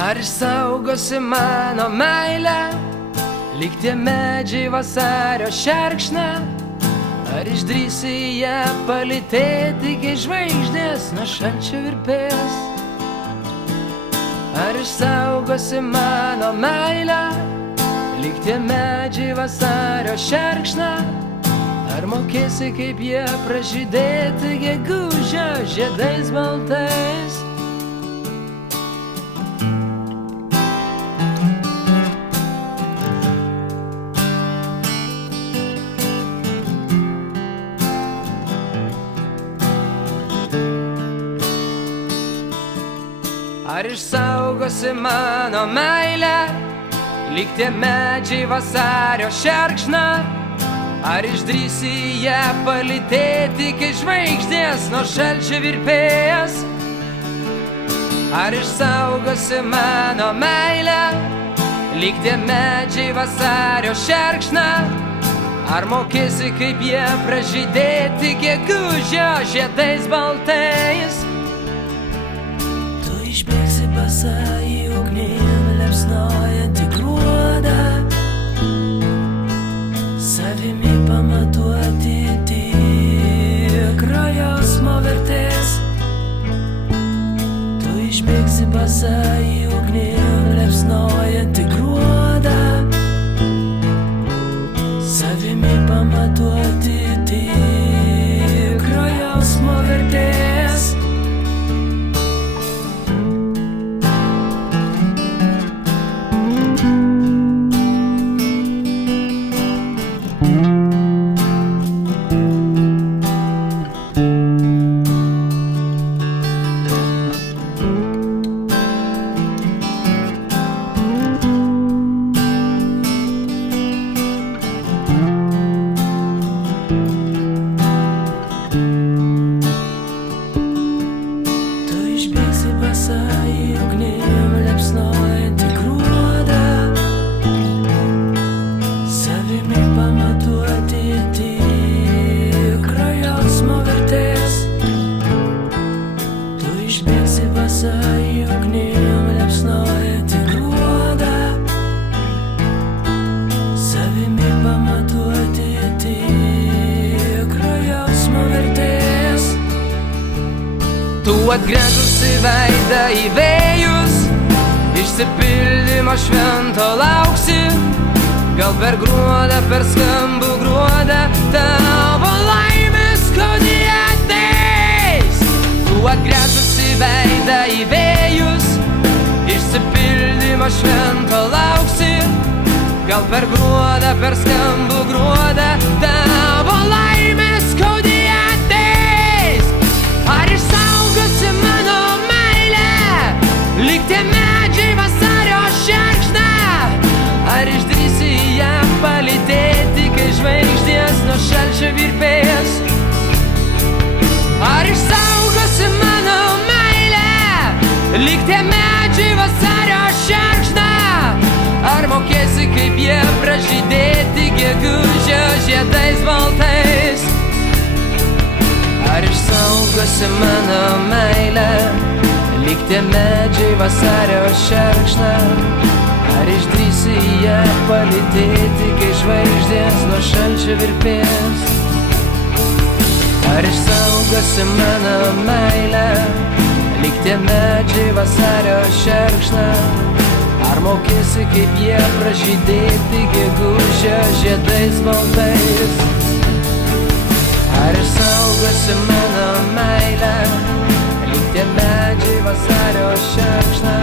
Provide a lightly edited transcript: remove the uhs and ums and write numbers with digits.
Ar išsaugosi mano meilę, lyg tie medžiai vasario šerkšną? Ar išdrįsi ją palytėti, kai žvaigždės nuo šalčio virpės? Ar išsaugosi mano meilę, lyg tie medžiai vasario šerkšną? Ar mokėsi, kaip jie pražydėti gegužio žiedais baltais? Ar išsaugosi mano meilę, lyg tie medžiai vasario šerkšną? Ar išdrįsi ją palytėti, kai žvaigždės nuo šalčio virpės? Ar išsaugosi mano meilę, lyg tie medžiai vasario šerkšną? Ar mokėsi, kaip jie pražydėti gegužio žiedais baltais? Išbėgsi basa į ugnim liepsnojantį gruodą, savimi pamatuoti tikro jausmo vertės. Tu išbėgsi basa į ugnim liepsnojantį gruodą, savimi pamatuoti tikro jausmo vertės. Tu atgręžusi veidą į vėjus, išsipildymo švento lauksi. Gal per gruodą, per skambų gruodą, tavo laimės skaudi ateis. Tu atgręžusi veidą į vėjus, išsipildymo švento lauksi. Gal per gruodą, per skambų gruodą, tavo laimės skaudi ateis. Ar išsaugosi mano meilę, lyg tie medžiai vasario šerkšną? Ar išdrįsi ją palytėti, kai žvaigždės nuo šalčio virpės? Ar išsaugosi mano meilę, lyg tie medžiai vasario šerkšną? Ar mokėsi, kaip jie pražydėti gegužio žiedais baltais? Ar išsaugosi mano meilę, lyg tie medžiai vasario šerkšną? Ar išdrįsi ją palytėti, kai žvaigždės nuo šalčio virpės? Ar išsaugosi mano meilę, lyg tie medžiai vasario šerkšną? Ar mokėsi, kaip jie pražydėti gegužio žiedais baltais? Ar išsaugosi mano meilę, lyg tie medžiai vasario šerkšną?